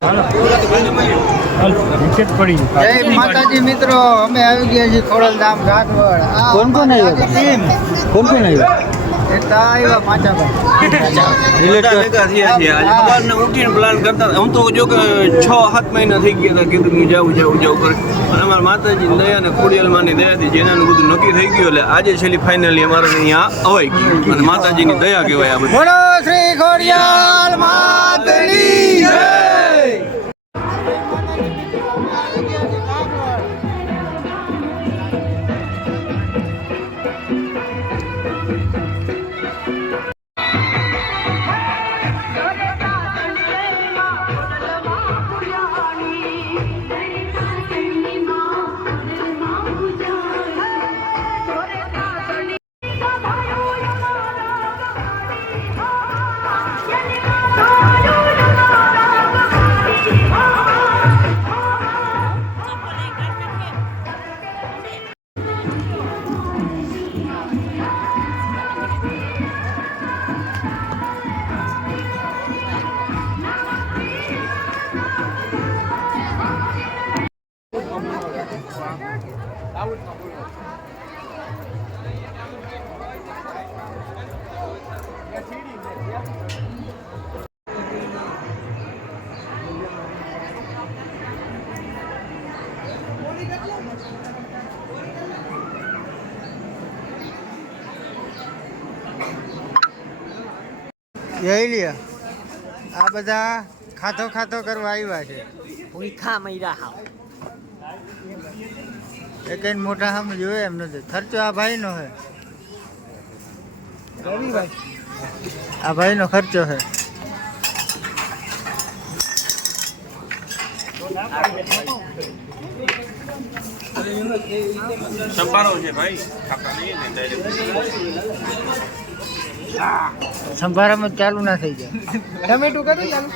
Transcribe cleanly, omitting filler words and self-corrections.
જય માતાજી મિત્રો, અમે આવી ગયા છીએ ખોડલધામ ઘાટવડ। કોણ કોણ આવ્યો? ટીમ કોણ કોણ આવ્યો? એક તો આવ્યા પાંચાભાઈ ઉઠીને પ્લાન કરતા હું તો જો કે 6-7 મહિના થઈ ગયા હતા કીધું હું જાઉં કરે અને અમારા માતાજી દયા અને ખોડિયાલમાંની દયાથી જેનાનું બધું નક્કી થઈ ગયું એટલે આજે છેલ્લી ફાઇનલી અમારે અહીંયા અવાઈ ગયું અને માતાજીની દયા કહેવાય આ બધું। બોલો શ્રી ખોડિયાલ માતની જય। જઈ લ્યો, આ બધા ખાતો કરવા આવ્યા છે। ભૂખા મૈરા હાવ એક મોટા સામે જોયે એમ નથી। ખર્ચો આ ભાઈનો છે, રવિભાઈ, આ ભાઈનો ખર્ચો છે। સંભાળો છે ભાઈ, ખાતા નહીં ને સંભારામાં ચાલુ ના થઈ જાય। ટમેટું કરું ચાલુ।